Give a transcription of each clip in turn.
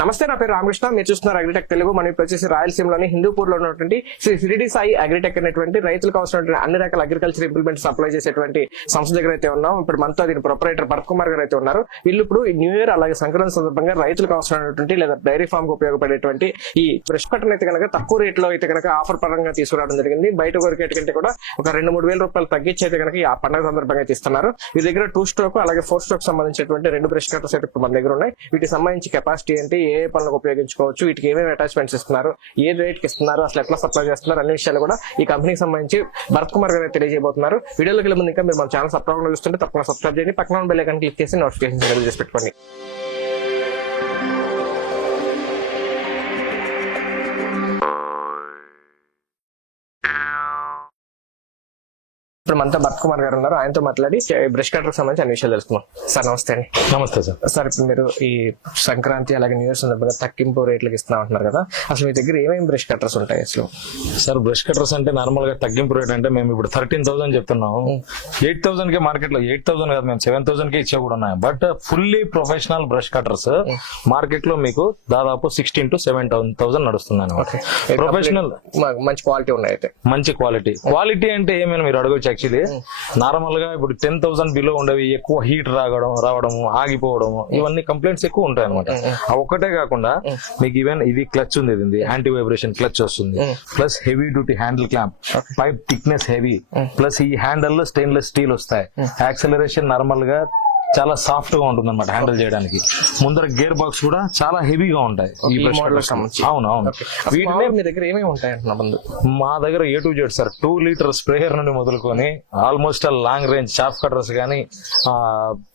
నమస్తే, నా పేరు రామకృష్ణ. మీరు చూస్తున్నారు అగ్రిటెక్ తెలుగు. మనం ఇప్పుడు వచ్చేసి రాయలసీమలోని హిందూపూర్ లో ఉన్నటువంటి శ్రీ షిరిడి సాయి అగ్రిటెక్ అనేటువంటి రైతులకు అవసరమైన అన్ని రకాల అగ్రికల్చర్ ఇంప్లిమెంట్స్ సప్లై చేసేటువంటి సంస్థ దగ్గర అయితే ఉన్నాం. ఇప్పుడు మనతో దీని ప్రొపరేటర్ భరత్ కుమార్ గారు అయితే ఉన్నారు. వీళ్ళు ఇప్పుడు న్యూ ఇయర్ అలాగే సంక్రాంతి సందర్భంగా రైతులకు అవసరమైనటువంటి లేదా డైరీ ఫామ్ కు ఉపయోగపడేటువంటి ఈ బ్రష్ కట్టర్ని అయితే కనుక తక్కువ రేట్ లో అయితే కనుక ఆఫర్ పరంగా తీసుకురావడం జరిగింది. బయట కొరికేట కంటే కూడా ఒక 2-3 వేల రూపాయలు తగ్గించి అయితే కనుక ఆ పండుగ సందర్భంగా అయితే ఇస్తున్నారు. వీళ్ళ దగ్గర 2 స్ట్రోక్ అలాగే 4 స్ట్రోక్ సంబంధించినటువంటి 2 బ్రష్ కట్టర్స్ అయితే ఇప్పుడు మన దగ్గర ఉన్నాయి. వీటికి సంబంధించి కెపాసిటీ ఏంటి, ఏ పనులకు ఉపయోగించుకోవచ్చు, వీటికి ఏమేమి అటాచ్మెంట్స్ ఇస్తున్నారు, ఏ రేట్ కి ఇస్తున్నారు, అసలు ఎట్లా సప్లై చేస్తున్నారు అనే విషయాలు కూడా ఈ కంపెనీకి సంబంధించి భరత్ కుమార్ గారు తెలియజేయబోతున్నారు. వీడియోలోకి వెళ్ళే ముందు ఇంకా మీరు మన ఛానల్ సబ్స్క్రైబ్ చూస్తుంటే తప్పకుండా సబ్స్క్రైబ్ చేయండి, పక్కన బెల్ ఐకాన్ క్లిక్ చేసి నోటిఫికేషన్ చేసి పెట్టుకోండి. ఇప్పుడు మనతో భరత్ కుమార్ గారు ఉన్నారు. ఆయనతో మాట్లాడి బ్రష్ కటర్ సంబంధించి అన్ని విషయాలు తెలుసుకున్నాం. సార్ నమస్తే అండి. నమస్తే సార్. సార్ ఇప్పుడు మీరు ఈ సంక్రాంతి అలాగే న్యూ ఇయర్ సందర్భంగా తగ్గింపు రేట్లకి ఇస్తున్నా ఉంటున్నారు కదా, అసలు మీ దగ్గర ఏమేమి బ్రష్ కట్టర్స్ ఉంటాయి అసలు? సార్ బ్రష్ కటర్స్ అంటే నార్మల్ గా తగ్గింపు రేట్ అంటే మేము ఇప్పుడు 13,000 చెప్తున్నాము. 8,000 కే మార్కెట్ లో 8,000 కాదు, మేము 7,000 కే ఇచ్చే కూడా ఉన్నాయి. But fully professional brush cutters market లో మీకు దాదాపు 16,000 to 17,000 నడుస్తున్నాయి. ప్రొఫెషనల్ మంచి క్వాలిటీ ఉన్నాయి. అయితే మంచి క్వాలిటీ అంటే ఏమైనా మీరు అడగచ్చు. యాక్చువల్లీ నార్మల్ గా ఇప్పుడు 10,000 బిలో ఉండేవి ఎక్కువ హీట్ రావడము ఆగిపోవడము ఇవన్నీ కంప్లైంట్స్ ఎక్కువ ఉంటాయి అనమాట. ఆ ఒక్కటే కాకుండా మీకు ఈవెన్ ఇది క్లచ్ ఉంది, ఇది యాంటీ వైబ్రేషన్ క్లచ్ వస్తుంది, plus heavy duty handle clamp, pipe thickness heavy, plus ఈ హ్యాండిల్ స్టెయిన్లెస్ స్టీల్ వస్తాయి. యాక్సలరేషన్ నార్మల్ గా చాలా సాఫ్ట్ గా ఉంటుంది అనమాట హ్యాండిల్ చేయడానికి. ముందర గేర్ బాక్స్ కూడా చాలా హెవీగా ఉంటాయి. అవును. మీ దగ్గర ఏమేమి ఉంటాయి ముందు? మా దగ్గర A to Z sir, 2 litre sprayer నుండి మొదలుకొని almost long range chaff cutters కానీ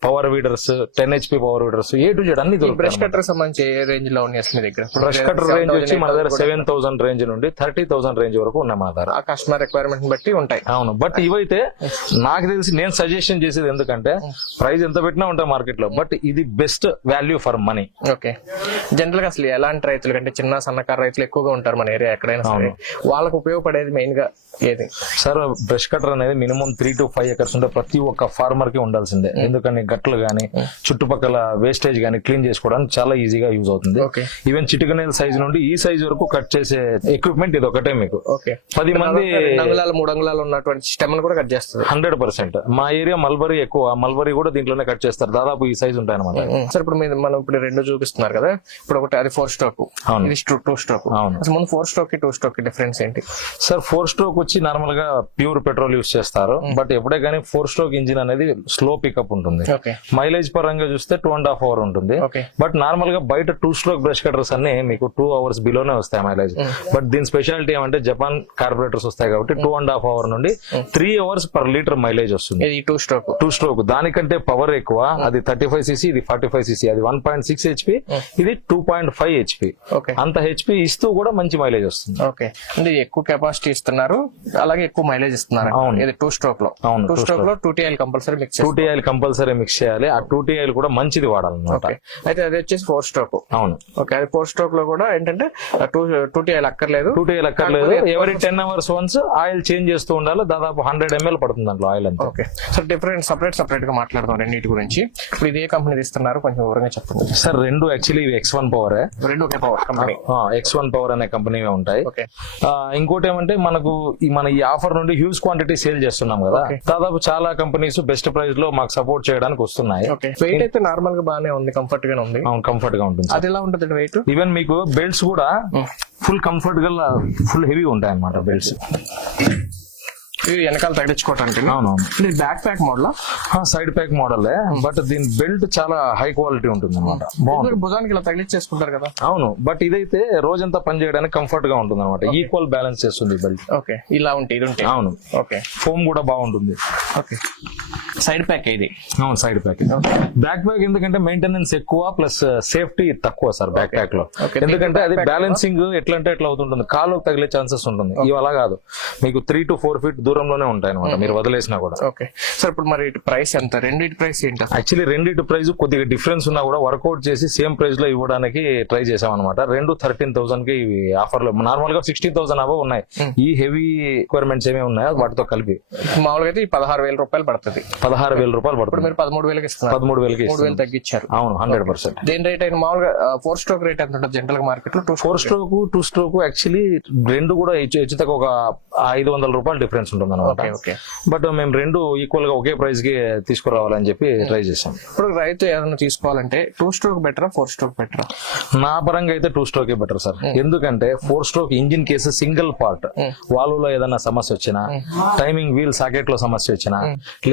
power weeders 10 HP power weeders A to Z అన్ని దొరుకుతాయి. బ్రష్ కటర్ సంబంధించి ఏ రేంజ్ లో ఉన్నాయి మీ దగ్గర? బ్రష్ కటర్ రేంజ్ వచ్చి మన దగ్గర 7,000 రేంజ్ నుండి 30,000 రేంజ్ వరకు ఉన్నాయి మా దగ్గర. ఆ కస్టమర్ రిక్వైర్మెంట్ బట్టి ఉంటాయి. అవును. బట్ ఇవైతే నాకు తెలిసి నేను సజెషన్ చేసేది, ఎందుకంటే ప్రైస్ ఎంత పెట్టినా ఉంటాయి మార్కెట్ లో, బట్ ఇది best value for money. Okay. General గా అసలు ఎలాంటి రైతులు అంటే చిన్న సన్నకారు రైతులు ఎక్కువగా ఉంటారు మన ఏరియా ఎక్కడైనా సరే, వాళ్ళకు ఉపయోగపడేది మెయిన్ గా ఏది? సార్ బ్రష్ కటర్ అనేది మినిమం 3 to 5 acres ఉంటే ప్రతి ఒక్క ఫార్మర్ కి ఉండాల్సిందే. ఎందుకంటే గట్లు గానీ చుట్టుపక్కల వేస్టేజ్ గానీ క్లీన్ చేసుకోవడానికి చాలా ఈజీగా యూజ్ అవుతుంది. ఈవెన్ చిటికనేల సైజ్ నుండి ఈ సైజ్ వరకు కట్ చేసే ఎక్విప్మెంట్ ఇది ఒకటే మీకు. 10 మంది 2 అంగుళాలు 3 అంగుళాలు ఉన్నటువంటి స్టెమ్ కూడా కట్ చేస్తుంది 100%. మా ఏరియా మల్బరీ ఎక్కువ, మల్బరీ కూడా దీంట్లోనే కట్ చేస్తారు. దాదాపు ఈ సైజ్ ఉంటాయి అనమాట. సార్ ఇప్పుడు మనం ఇప్పుడు 2 చూపిస్తున్నారు కదా, ఇప్పుడు ఒకటి అది 4 స్ట్రోక్, ఇది 2 స్ట్రోక్. అసలు ముందు 4 స్ట్రోక్ కి 2 స్ట్రోక్ కి డిఫరెన్స్ ఏంటి? సార్ 4 స్ట్రోక్ వచ్చి నార్మల్ గా ప్యూర్ పెట్రోల్ యూస్ చేస్తారు. బట్ ఎప్పుడే కానీ 4 స్ట్రోక్ ఇంజిన్ అనేది స్లో పికప్ ఉంటుంది. మైలేజ్ పరంగా చూస్తే 2.5 hours ఉంటుంది. బట్ నార్మల్ గా బయట 2 స్ట్రోక్ బ్రష్ కటర్స్ అన్ని మీకు 2 hours బిలోనే వస్తాయి మైలేజ్. బట్ దీని స్పెషాలిటీ ఏమంటే జపాన్ కార్బొరేటర్స్ వస్తాయి కాబట్టి 2.5 hours నుండి 3 hours per liter మైలేజ్ వస్తుంది. 2 స్ట్రోక్ దానికంటే పవర్ ఎక్కువ. అది 35cc, ఇది 45cc. అది 1.6 HP, ఇది 2.5 HP. అంత HP ఇస్తూ కూడా మంచి మైలేజ్ వస్తుంది. ఓకే. అంటే ఎక్కువ కెపాసిటీ ఇస్తున్నారు, అలాగే ఎక్కువ మైలేజ్ ఇస్తున్నారు. ఇది 2 స్ట్రోక్ లో. 2 స్ట్రోక్ లో 2TIL compulsory mix 2TIL compulsory mix చేయాలి. ఆ 2TIL కూడా మంచిది వాడాలన్నమాట. అయితే అది వచ్చేసి 4 స్ట్రోక్. అవును. ఓకే. అది 4 స్ట్రోక్ లో కూడా ఏంటంటే 2TIL అక్కర్లేదు. ఎవరి 10 hours వన్స్ ఆయిల్ చేంజ్ చేస్తూ ఉండాలి. దాదాపు 100 ml పడుతుంది దాంట్లో ఆయిల్ అంతా. ఓకే. సో డిఫరెంట్ సపరేట్ గా మాట్లాడదాం రెండింటి గురించి. ఇప్పుడు ఇది ఏ కంపెనీ ఇస్తున్నారు కొంచెం వివరంగా చెప్పండి sir. 2 actually X1 power, 2 power company. X1 power అనే కంపెనీ ఉంటాయి. ఇంకోటి ఏమంటే మనకు మన ఈ ఆఫర్ నుండి హ్యూజ్ క్వాంటిటీ సేల్ చేస్తున్నాం కదా, దాదాపు చాలా కంపెనీస్ బెస్ట్ ప్రైస్ లో మాకు సపోర్ట్ చేయడానికి వస్తున్నాయి. వెయిట్ అయితే నార్మల్ గా బాగానే ఉంది, కంఫర్ట్ గా ఉంది. అవును, కంఫర్ట్ గా ఉంటుంది. అది ఎలా ఉంటుంది వెయిట్? ఈవెన్ మీకు బెల్ట్స్ కూడా ఫుల్ కంఫర్ట్ గా ఫుల్ హెవీ ఉంటాయి అన్నమాట బెల్ట్స్. వెనకాల తగిలించుకోవటానికి. అవునవును. Back pack model, side pack model. But దీని బెల్ట్ చాలా హై క్వాలిటీ ఉంటుంది అనమాట. భుజానికి ఇలా తగిలించేసుకుంటారు కదా. అవును. బట్ ఇదైతే రోజంతా పని చేయడానికి కంఫర్ట్ గా ఉంటుంది అనమాట. ఈక్వల్ బ్యాలెన్స్ చేస్తుంది బెల్ట్. ఓకే. ఇలా ఉంటే ఇది ఉంటే. అవును. ఓకే. ఫోమ్ కూడా బాగుంటుంది. ఓకే. సైడ్ ప్యాక్ ఇది. అవును, సైడ్ ప్యాక్. బ్యాక్ ప్యాక్ ఎందుకంటే మెయింటెనెన్స్ ఎక్కువ ప్లస్ సేఫ్టీ తక్కువ సార్ బ్యాక్ ప్యాక్ లో. ఎందుకంటే అది బ్యాలెన్సింగ్ ఎట్లా అంటే ఎట్లా అవుతుంటుంది, కాలు తగిలే ఛాన్సెస్ ఉంటుంది. ఇవి అలా కాదు, మీకు 3 to 4 feet దూరంలోనే ఉంటాయి అనమాట మీరు వదిలేసినా కూడా. Okay sir. ఇప్పుడు మరి ప్రైస్ ఎంత? రెండింటి ప్రైస్ ఏంటి? యాక్చువల్లీ రెండింటి ప్రైస్ కొద్దిగా డిఫరెన్స్ ఉన్నా కూడా వర్కౌట్ చేసి సేమ్ ప్రైస్ లో ఇవ్వడానికి ట్రై చేసాం అనమాట. 13,000 కి ఇవి ఆఫర్ లో. నార్మల్ గా 60,000 అవో ఉన్నాయి. ఈ హెవీ రిక్వైర్మెంట్స్ ఏమేమి ఉన్నాయో వాటితో కలిపి మామూలుగా అయితే 16,000 రూపాయలు పడుతుంది. 16,000 రూపాయలు ఇప్పుడు పడుతుంది. మీరు 13,000కి ఇస్తున్నారు, 13,000కి 3,000 తగ్గించారు. అవును 100%. దేని రేట్ అయినా మామూలుగా 4 స్ట్రోక్ రేట్ ఎంత ఉంటుంది జనరల్ గా మార్కెట్ లో? 4 స్ట్రోక్ 2 స్ట్రోక్ యాక్చువల్లీ రెండు కూడా హెచ్చుతకు ఒక 500 రూపాయలు డిఫరెన్స్ ఉంటుంది అనమాట. ఓకే. బట్ మేము రెండు ఈక్వల్ గా ఒకే ప్రైస్ కి తీసుకురావాలని చెప్పి ట్రై చేసాం. ఇప్పుడు రైతు ఏదైనా తీసుకోవాలంటే 2 స్ట్రోక్ బెటరా 4 స్ట్రోక్ బెటరా? నా పరంగా అయితే 2 స్ట్రోక్ బెటర్ సార్. ఎందుకంటే 4 stroke engine case single part, వాల్వ్లో ఏదైనా సమస్య వచ్చినా, టైమింగ్ వీల్ సాకెట్ లో సమస్య వచ్చినా,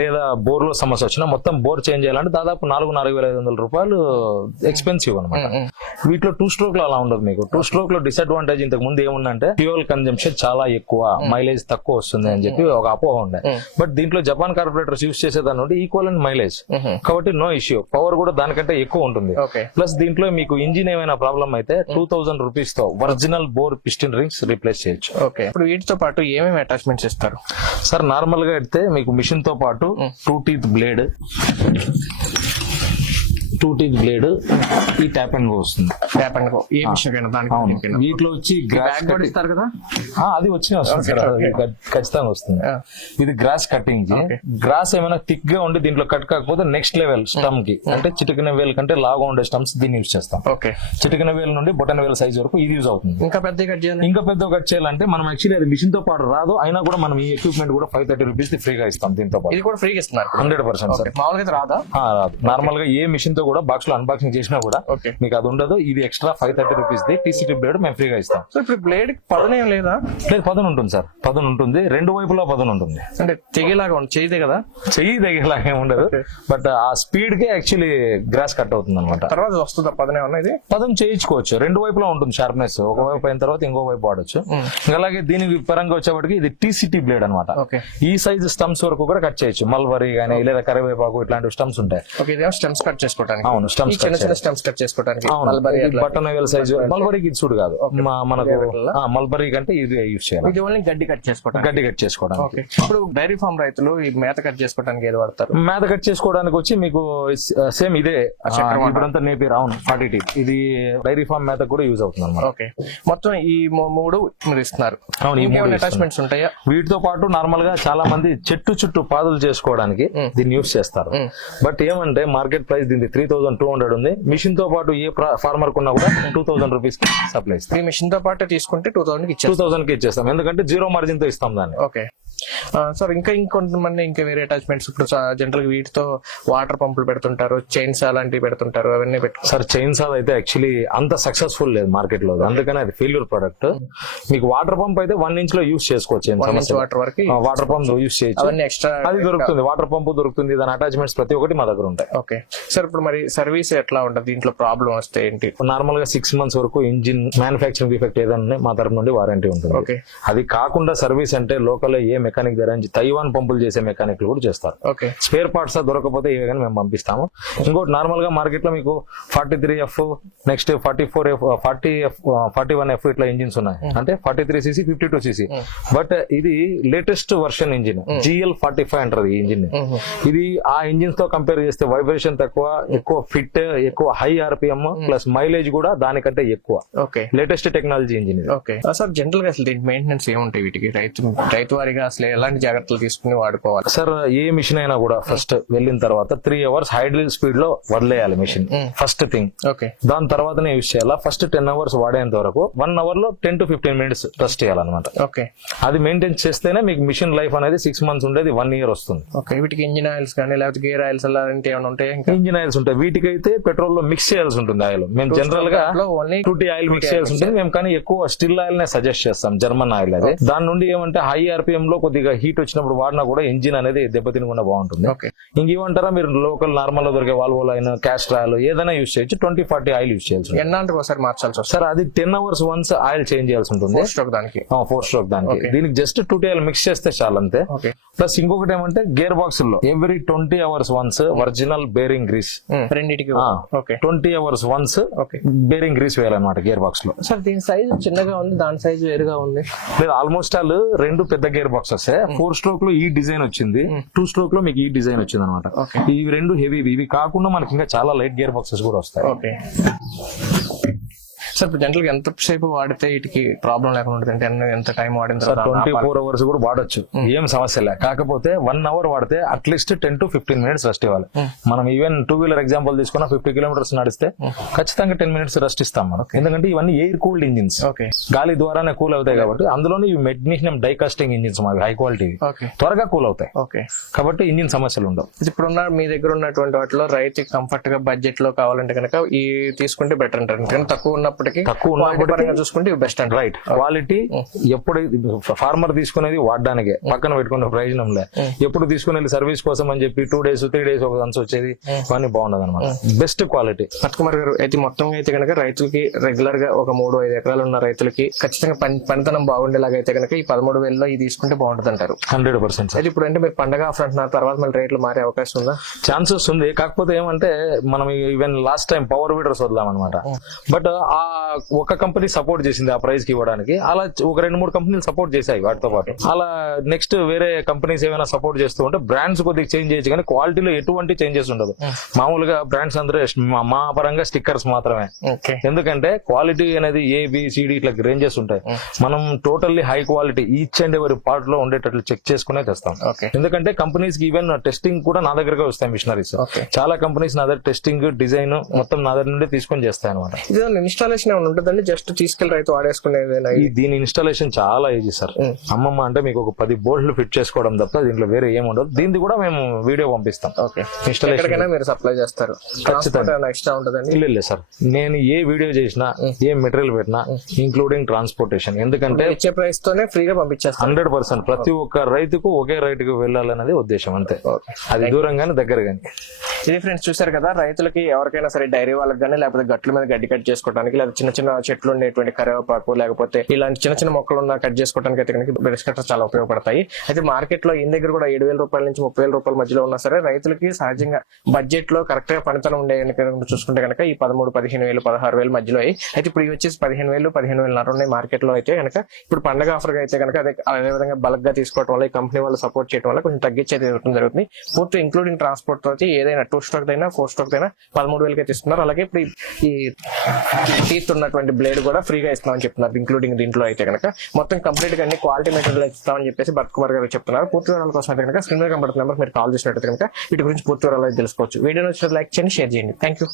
లేదా బోర్ లో సమస్య వచ్చినా, మొత్తం బోర్ చేంజ్ చేయాలంటే దాదాపు 4,500 రూపాయలు ఎక్స్పెన్సివ్ అనమాట. వీటిలో 2 స్ట్రోక్ లో అలా ఉండదు. మీకు 2 స్ట్రోక్ లో డిసడ్వాంటేజ్ ఇంతకు ముందు ఏముందంటే ఫ్యూయల్ కన్జంప్షన్ చాలా ఎక్కువ, మైలేజ్ తక్కువ వస్తుంది అని చెప్పి ఒక అపోహ ఉండే. బట్ దీంట్లో జపాన్ కార్పొరేటర్స్ యూస్ చేసేదాన్ని ఉంటే ఈక్వల్ అండ్ మైలేజ్ కాబట్టి నో ఇష్యూ. పవర్ కూడా దానికంటే ఎక్కువ ఉంటుంది. ప్లస్ దీంట్లో మీకు ఇంజిన్ ఏమైనా ప్రాబ్లం అయితే 2,000 రూపీస్ తో original bore piston rings replace చేయొచ్చు. ఓకే. ఇప్పుడు వీటితో పాటు ఏమేమి అటాచ్మెంట్స్ ఇస్తారు సార్? నార్మల్ గా అయితే మీకు మిషన్ తో పాటు 2 టీత్ బ్లేడ్, ఈ ట్యాప్ అండ్ గో వస్తుంది. ట్యాప్ అండ్ గో ఏ మిషన్ కైనా దానికి అవును. వీటిలో వచ్చి గ్రాస్ కూడా ఇస్తారు కదా? అది వచ్చిన వస్తుంది సార్, అది ఖచ్చితంగా వస్తుంది. ఇది గ్రాస్ కటింగ్. గ్రాస్ ఏమైనా థిక్ గా ఉండి దీంట్లో కట్ కాకపోతే నెక్స్ట్ లెవెల్ స్టమ్ కి, అంటే చిటికిన వేల్ కంటే లాగా ఉండే స్టమ్స్ దీన్ని యూజ్ చేస్తాం. ఓకే. చిటికిన వేల్ నుండి బొటన్ వేల్ సైజ్ వరకు ఇది యూజ్ అవుతుంది. ఇంకా పెద్ద కట్ చేయాలి, ఇంకా పెద్ద కట్ చేయాలంటే మనం యాక్చువల్లీ అది మిషన్ తో పాటు రాదు, అయినా కూడా మనం ఈ ఎక్విప్మెంట్ కూడా 530 రూపీస్ ఫ్రీగా ఇస్తాం. దీంతో పాటు ఇది కూడా ఫ్రీగా ఇస్తున్నారు 100% సార్. మామూలుగా అయితే రాదా? రాదు. నార్మల్ గా ఏ మిషన్ తో కూడా బాక్స్ లో అన్బాక్సింగ్ చేసినా కూడా మీకు అది ఉండదు. ఇది extra 530 rupees the TCT blade మేము ఫ్రీగా ఇస్తాం. సో ఇప్పుడు బ్లేడ్ పదనేం లేదా? లేదు, పదన్ ఉంటుంది సార్. పదన్ ఉంటుంది, రెండు వైపులా పదన్ ఉంటుంది. అంటే తెగేలాగా ఉంది, చెయ్యిదే కదా? చెయ్యి తెగేలాగా ఉండదు, బట్ ఆ స్పీడ్ కే యాక్చువల్లీ గ్రాస్ కట్ అవుతుంది అనమాట. తర్వాత వస్తుందా పదనే ఉన్నా? ఇది పదం చేయించుకోవచ్చు, రెండు వైపులా ఉంటుంది షార్ప్నెస్. ఒక వైపు అయిన తర్వాత ఇంకో వైపు వాడచ్చు. అలాగే దీనికి పరంగా వచ్చేప్పటికి ఇది టీసీటీ బ్లేడ్ అనమాట. ఈ సైజ్ స్టమ్స్ వరకు కూడా కట్ చేయొచ్చు. మల్బరీ గానీ లేదా కరివేపాకు ఇట్లాంటి స్టమ్స్ ఉంటాయి. స్టమ్స్ కట్ చేసుకోవడానికి. అవును, స్టమ్స్ స్టమ్స్ కట్ చేసుకోవడానికి. బటన్ వేల్ సైజ్ మల్బరీకి ఇది చూడు కాదు, మనకు మల్బరీ కంటే ఇది యూజ్ చేయాలి. ఇది ఓన్లీ గడ్డి కట్ చేసుకోవడానికి. గడ్డి కట్ చేసుకోవడానికి. ఇప్పుడు డైరీ ఫార్మ్ రైతులు ఈ మేత కట్ చేసుకోవడానికి ఏది వాడతారు? మేత కట్ చేసుకోవడానికి వచ్చి మీకు సేమ్ ఇదే ఇప్పుడంతా నేపియర్. అవును, 40 టీత్. ఇది డైరీ ఫార్మ్ మేత కూడా యూజ్ అవుతుంది అనమాట. ఓకే. మొత్తం ఈ 3 మీరు ఇస్తున్నారు. అవును, ఈ 3 అటాచ్మెంట్స్ ఉంటాయా? వీటితో పాటు నార్మల్ గా చాలా మంది చెట్టు చుట్టూ పాదులు చేసుకోవడానికి దీన్ని యూజ్ చేస్తారు. బట్ ఏమంటే మార్కెట్ ప్రైస్ దీనికి 3,200 ఉంది. మిషన్ తో పాటు ఏ ఫార్మర్ కున్నా కూడా 2,000 రూపీస్ సప్లై ఇస్తాం. ఈ మిషన్ తో పాటు తీసుకుంటే 2,000 కి ఇచ్చేస్తాం, ఎందుకంటే 0 మార్జిన్ తో ఇస్తాం దాన్ని. Okay sir. ఇంకొంతమంది ఇంకా వేరే అటాచ్మెంట్స్ ఇప్పుడు జనరల్ గా వీటితో వాటర్ పంపులు పెడుతుంటారు, చైన్స్ అలాంటివి పెడుతుంటారు, అవన్నీ సార్ చైన్స్ అయితే యాక్చువల్లీ అంత సక్సెస్ఫుల్ లేదు మార్కెట్ లో, అందుకని అది ఫెయిల్యూర్ ప్రొడక్ట్. మీకు వాటర్ పంప్ అయితే 1 ఇంచ్ లో యూస్ చేసుకోవచ్చు. వాటర్ వరకు వాటర్ పంప్ యూస్ చేయొచ్చు, ఎక్స్ట్రా అది దొరుకుతుంది. వాటర్ పంప్ దొరుకుతుంది, దాని అటాచ్మెంట్స్ ప్రతి ఒక్కటి మా దగ్గర ఉంటాయి. Okay sir. ఇప్పుడు మరి సర్వీస్ ఎట్లా ఉంటుంది? దీంట్లో ప్రాబ్లం వస్తే ఏంటి? నార్మల్ గా 6 మంత్స్ వరకు ఇంజిన్ మ్యానుఫాక్చరింగ్ డిఫెక్ట్ ఏదన్నా మా తరఫు నుండి వారంటీ ఉంటుంది. అది కాకుండా సర్వీస్ అంటే లోకల్ ఏ మెకానిక్ దగ్గర తైవాన్ పంపులు చేసే మెకానిక్లు కూడా చేస్తారు. స్పేర్ పార్ట్స్ దొరకకపోతే ఏ మేము పంపిస్తాము. ఇంకోటి నార్మల్ గా మార్కెట్ లో మీకు 43F, నెక్స్ట్ 44F, 41F ఇట్లా ఇంజిన్స్ ఉన్నాయి. అంటే 43cc, 52cc. బట్ ఇది లేటెస్ట్ వర్షన్ ఇంజిన్, GL45 అంటారు ఈ ఇంజిన్. ఇది ఆ ఇంజిన్స్ తో కంపేర్ చేస్తే వైబ్రేషన్ తక్కువ, ఎక్కువ ఫిట్, ఎక్కువ హై RPM, ప్లస్ మైలేజ్ కూడా దానికంటే ఎక్కువ. Latest technology engine. Sir general గా అసలు దీనికి మెయింటెనెన్స్ ఏముంటాయి? వీటికి రైతు వారిగా అసలు ఎలాంటి జాగ్రత్తలు తీసుకుని వాడుకోవాలి? సార్ ఏ మిషన్ అయినా కూడా ఫస్ట్ వెళ్ళిన తర్వాత 3 hours హైడ్రల్ స్పీడ్ లో వదిలేయాలి మిషన్, ఫస్ట్ థింగ్. దాని తర్వాతనే యూజ్ చేయాలా. ఫస్ట్ 10 hours వాడేంత వరకు 1 hour లో 10 to 15 minutes రెస్ట్ చేయాలన్నమాట. అది మెయింటైన్ చేస్తేనే మీకు మిషన్ లైఫ్ అనేది 6 months ఉండేది 1 year వస్తుంది. వీటికి ఇంజిన్ ఆయిల్స్ కానీ లేకపోతే గేర్ ఆయిల్స్ అలాంటి ఏమైనా ఉంటాయి? ఇంజిన్ ఆయిల్స్ ఉంటాయి. వీటికైతే పెట్రోల్ లో మిక్స్ చేయాల్సి ఉంటుంది ఆయిల్. మేము జనరల్ గా 2T ఆయిల్ మిక్స్ చేయాల్సి ఉంటుంది. మేము కానీ ఎక్కువ స్టిల్ ఆయిల్ నే సజెస్ట్ చేస్తాం, జర్మన్ ఆయిల్. అది దాని నుండి ఏమంటే హై RPM లో కొద్దిగా హీట్ వచ్చినప్పుడు వాడినా కూడా ఇంజిన్ అనేది దెబ్బతినకుండా బాగుంటుంది. ఇంకేమంటారా, మీరు లోకల్ నార్మల్ లో దొరికే వాల్వో లైన్, క్యాస్టర్ ఆయిల్ ఏదైనా యూజ్ చేయొచ్చు. 20-40 ఆయిల్ యూజ్ చేయొచ్చు. ఎన్నాళ్ళకి ఒకసారి మార్చాల్సి వస్తుంది? సార్ అది 10 hours వన్స్ ఆయిల్ చేంజ్ చేయాల్సి ఉంటుంది. 4 స్ట్రోక్ దానికి. దీనికి జస్ట్ 2T ఆయిల్ మిక్స్ చేస్తే చాలు అంతే. ప్లస్ ఇంకొకటి ఏమంటే గేర్ బాక్స్ లో every 20 hours once original bearing grease, 20 hours once bearing grease వేయాలన్నమాట గేర్ బాక్స్ లో. సార్ దీని సైజ్ చిన్నగా ఉంది, దాని సైజ్ వేరుగా ఉంది. లేదు, ఆల్మోస్ట్ ఆల్ రెండు పెద్ద గేర్ బాక్సెస్. 4 స్ట్రోక్ లో ఈ డిజైన్ వచ్చింది, 2 స్ట్రోక్ లో మీకు ఈ డిజైన్ వచ్చింది అనమాట. ఇవి రెండు హెవీ. ఇవి కాకుండా మనకి ఇంకా చాలా లైట్ గేర్ బాక్సెస్ కూడా వస్తాయి. సార్ ఇప్పుడు జనరల్ గా ఎంత సేపు వాడితే వీటికి ప్రాబ్లం లేకుండా ఉంటుంది అంటే ఎంత టైం వాడిన తర్వాత 24 hours కూడా వాడొచ్చు, ఏం సమస్య లే. కాకపోతే 1 hour వాడితే అట్లీస్ట్ 10 to 15 minutes రెస్ట్ ఇవ్వాలి. మనం ఈవెన్ 2-wheeler ఎగ్జాంపుల్ తీసుకున్న 50 kilometers నడిస్తే ఖచ్చితంగా 10 minutes రెస్ట్ ఇస్తాం మనం. ఎందుకంటే ఇవన్నీ ఎయిర్ కూల్డ్ ఇంజిన్స్, గాలి ద్వారానే కూల్ అవుతాయి కాబట్టి. అందులోనే ఇవి మెగ్నీషియం డైకాస్టింగ్ ఇంజిన్స్ మావి, హై క్వాలిటీ, త్వరగా కూల్ అవుతాయి కాబట్టి ఇంజిన్ సమస్యలు ఉండవు. ఇప్పుడున్న మీ దగ్గర ఉన్నటువంటి వాటిలో రైతుకి కంఫర్ట్ గా బడ్జెట్ లో కావాలంటే కనుక ఈ తీసుకుంటే బెటర్ అంటారు. ఎందుకంటే తక్కువ ఉన్నప్పటికీ చూసుకుంటే బెస్ట్ అంటారు. రైట్, క్వాలిటీ ఎప్పుడు ఫార్మర్ తీసుకునేది వాడడానికే, పక్కన పెట్టుకునే ప్రయోజనం లే. ఎప్పుడు తీసుకునేది సర్వీస్ కోసం అని చెప్పి 2 days 3 days ఒక వన్స్ వచ్చేది ఇవన్నీ బాగుండదు అనమాట. Best quality. పట్టుకుమార్ గారు అయితే మొత్తం అయితే కనుక రైతులకి రెగ్యులర్ గా ఒక 3-5 ఎకరాలు ఉన్న రైతులకి ఖచ్చితంగా పనితనం బాగుండేలాగా అయితే కనుక ఈ 13,000లో ఇది తీసుకుంటే బాగుంటుంది అంటారు. 100%. అయితే ఇప్పుడు అంటే మీరు పండగ ఆఫర్ అంటున్నారు, తర్వాత మళ్ళీ రేట్లు మారే అవకాశం ఉందా? ఛాన్సెస్ ఉంది. కాకపోతే ఏమంటే మనం even last time power weeders వదిలాం అనమాట. బట్ ఆ ఒక కంపెనీ సపోర్ట్ చేసింది ఆ ప్రైస్ కి ఇవ్వడానికి. అలా ఒక 2-3 కంపెనీలు సపోర్ట్ చేశాయి వాటితో పాటు. అలా నెక్స్ట్ వేరే కంపెనీస్ ఏమైనా సపోర్ట్ చేస్తూ ఉంటే బ్రాండ్స్ కొద్దిగా చేంజ్ చేయొచ్చు, కానీ క్వాలిటీలో ఎటువంటి చేంజెస్ ఉండదు. మామూలుగా బ్రాండ్స్ అందరూ మా పరంగా స్టిక్కర్స్ మాత్రమే. ఎందుకంటే క్వాలిటీ అనేది ABCD ఇట్లా రేంజెస్ ఉంటాయి. మనం totally high quality each and ఎవరి పార్ట్ లో ఉండేటట్లు చెక్ చేసుకునే తెస్తాం. ఎందుకంటే కంపెనీస్ కి ఈవెన్ టెస్టింగ్ కూడా నా దగ్గరగా వస్తాయి మిషనరీస్. చాలా కంపెనీస్ నా దగ్గర టెస్టింగ్ డిజైన్ మొత్తం నా దగ్గర నుండి తీసుకొని చేస్తాయి అనమాట. ఇన్స్టాలేషన్ ఏమైనా ఉంటుందండి? జస్ట్ తీసుకెళ్లి రైతు వాడేసుకునేది. దీని ఇన్స్టాలేషన్ చాలా ఈజీ సార్. అమ్మమ్మ అంటే మీకు ఒక 10 బోల్ట్లు ఫిట్ చేసుకోవడం తప్ప దీంట్లో వేరే ఏమి ఉండదు. దీనికి కూడా మేము వీడియో పంపిస్తాం. ఇన్స్టాలేషన్ మీరు సప్లై చేస్తారు ఖచ్చితంగా. ఎక్స్ట్రా ఉంటుందండి? లేదు సార్, నేను ఏ వీడియో చేసినా ఏ మెటీరియల్ పెట్టినా ఇంక్లూడింగ్ ట్రాన్స్పోర్టేషన్. ఎందుకంటే ఇచ్చే ప్రైస్ తోనే ఫ్రీగా పంపించేస్తాం. 100%. ప్రతి ఒక్క రైతుకు ఒకే రైతుకు వెళ్ళాలనేది ఉద్దేశం అంతే. అది దూరంగానే దగ్గర గానీ. ఇది ఫ్రెండ్స్ చూసారు కదా, రైతులకి ఎవరికైనా సరే డైరీ వాళ్ళకి కానీ లేకపోతే గట్ల మీద గడ్డి కట్ చేసుకోవడానికి, లేదా చిన్న చిన్న చెట్లు ఉండేటువంటి కరివేపాకు లేకపోతే ఇలాంటి చిన్న చిన్న మొక్కలు ఉన్న కట్ చేసుకోవడానికి అయితే కనుక బ్రష్ కట్టర్స్ చాలా ఉపయోగపడతాయి. అయితే మార్కెట్ లో ఈయన దగ్గర కూడా 7,000 రూపాయల నుంచి 30,000 రూపాయల మధ్యలో ఉన్నా సరే రైతులకి సహజంగా బడ్జెట్ లో కరెక్ట్ గా పనితనం ఉండే చూసుకుంటే కనుక ఈ 13,000, 15,000, 16,000 మధ్యలో. అయితే ఇప్పుడు ఇవి వచ్చేసి 15,000, 15,500 ఉన్నాయి మార్కెట్ లో. అయితే కనుక ఇప్పుడు పండగ ఆఫర్ గా అయితే కనుక అదే విధంగా బల్క్ గా తీసుకోవడం వల్ల ఈ కంపెనీ వాళ్ళు సపోర్ట్ చేయడం వల్ల కొంచెం తగ్గించేది జరుగుతుంది. పూర్తి ఇంక్లూడింగ్ ట్రాన్స్పోర్ట్ తో ఏదైనా 2 స్టాక్ అయినా 4 స్టాక్ అయినా 13,000 అయితే ఇస్తున్నారు. అలాగే ఇప్పుడు ఈ టీత్ ఉన్నటువంటి బ్లేడ్ కూడా ఫ్రీగా ఇస్తామని చెప్తున్నారు ఇంక్లూడింగ్ దీంట్లో. అయితే కనుక మొత్తం కంప్లీట్ గా అన్ని క్వాలిటీ మెటీరియల్ ఇస్తామని చెప్పేసి భరత్కుమార్ గారు చెప్తున్నారు. పూర్తి వివరాల కోసం అయితే కనుక స్క్రీన్ మీద కనబడుతున్న నెంబర్ మీరు కాల్ చేసినట్టు కనుక వీటి గురించి పూర్తి వివరాలు తెలుసుకోవచ్చు. వీడియో నచ్చినట్లయితే లైక్ చేయండి, షేర్ చేయండి. Thank you.